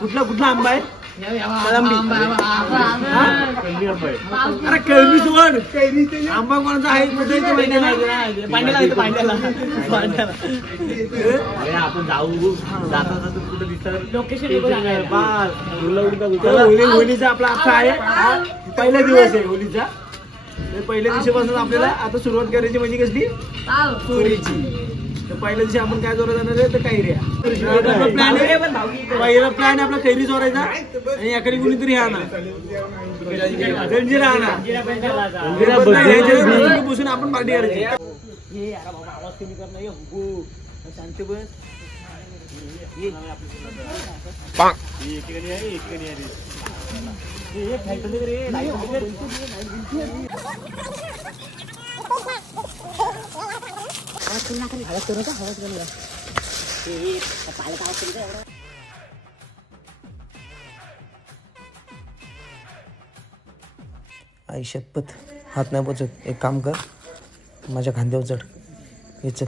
कुठला कुठला आंबा आहे? अरे कलमी सोड, आंबा कोणाचा आहे कुठे आपण जाऊ जाता कुठं दिसतं लोकेशन होळीचा आपला आजचा आहे पहिला दिवस आहे होळीचा. पहिल्या दिवशीपासून आपल्याला आता सुरुवात करायची म्हणजे कसली चोरीची. तर पहिल्या दिवशी आपण काय चोरा जाणार आहे तर कैऱ्या. पहिला प्लॅन आपला कैरी चोरायचा आणि याकडे कुणीतरी राहणार जंजीर बसून आपण पार्टी करायची. आवाज कमी कर नाही शांत बस. आई शपथ हात नाही पोचत. एक काम कर, माझ्या खांद्यावर चढ. हे चल.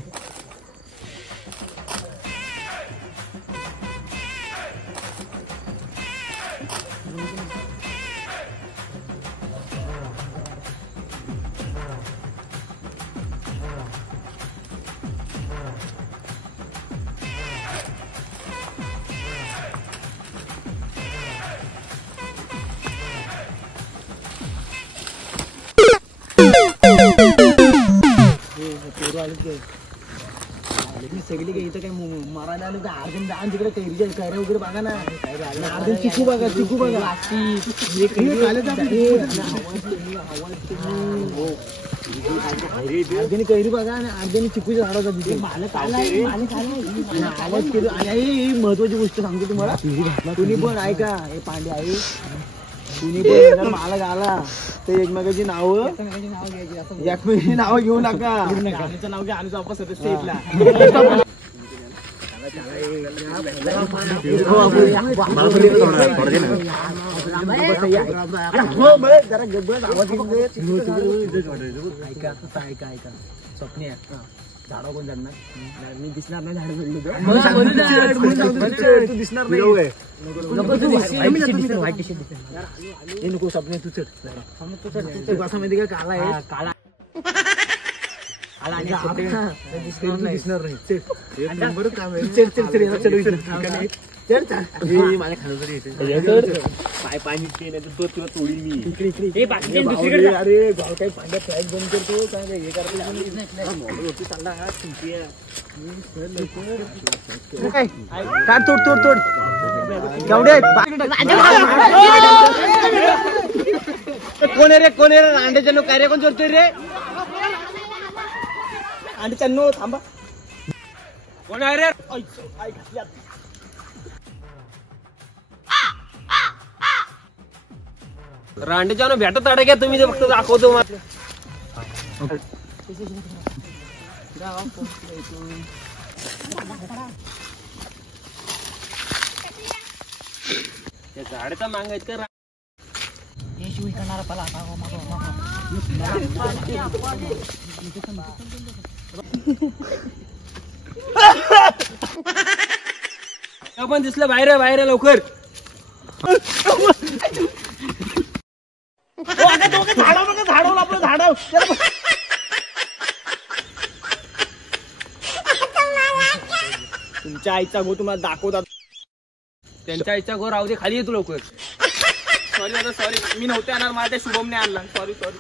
सगळी काही इथं काय मारायला आलं तर अर्जन जाण तिकडे कैरीच्या कैऱ्या वगैरे बघा ना. अर्जन चिकू बघा, चिकू बघा. अर्जनी कैरी बघा आणि अर्जनी चिकूच्या झाडाचा तिथे आवाज केलं. आणि महत्वाची गोष्ट सांगतो तुम्हाला, तुम्ही पण ऐका. हे पांडे आहे, तुम्ही पण मालक आला तर एकमेकाची नावं एकमेकाची नावं घेऊ नका. आमचं नाव घ्या, आमचं वापस स्टेटला. जरा गब्बस आवाज ऐका. स्वप्ने झाडा कोण चढणार? मी दिसणार नाही. झाड तू दिसणार नाही. नको स्वप्ने तू चढ. माहिती का काला आहे, काळा दिसणार नाही. माझ्या खाली पाय पाणी तो तुला तोडी मी. अरे काही पांड्या फ्लॅग बंद करतो काय हे करतो चालला. काढ तोड तोड तोड. कोण रे कोण रे? अंड्याच्या नो कार्य कोण चोरतोय रे? अंड्याच्या नो थांबा. कोण आहे रे? रांडेच्या नो भेटत आडे घ्या तुम्ही. फक्त दाखवतो मग. झाडाचा मागायच का पण दिसलं. बाहेर बाहेर लवकर. झाडव आपलं झाडव. तुमच्या आईचा गो तुम्हाला दाखवतात. त्यांच्या आईचा गो राहू दे. खाली येतो लवकर. सॉरी दादा सॉरी, मी नव्हते येणार. माझ्या शुभमने आणला. Sorry sorry.